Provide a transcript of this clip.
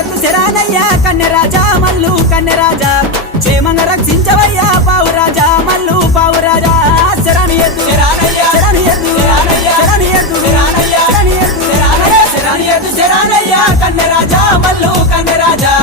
ఎత్తు శరానయ్యా కన్నెరాజా మల్లు కన్నెరాజా క్షేమంగా రక్షించవయ్యా పావురాజా మల్లు పావురాజా శరాని ఎత్తు శరాని ఎత్తు శరాని ఎత్తు శరాని ఎత్తు శరాని ఎత్తు శరానయ్యా కన్నెరాజా మల్లు కన్నెరాజా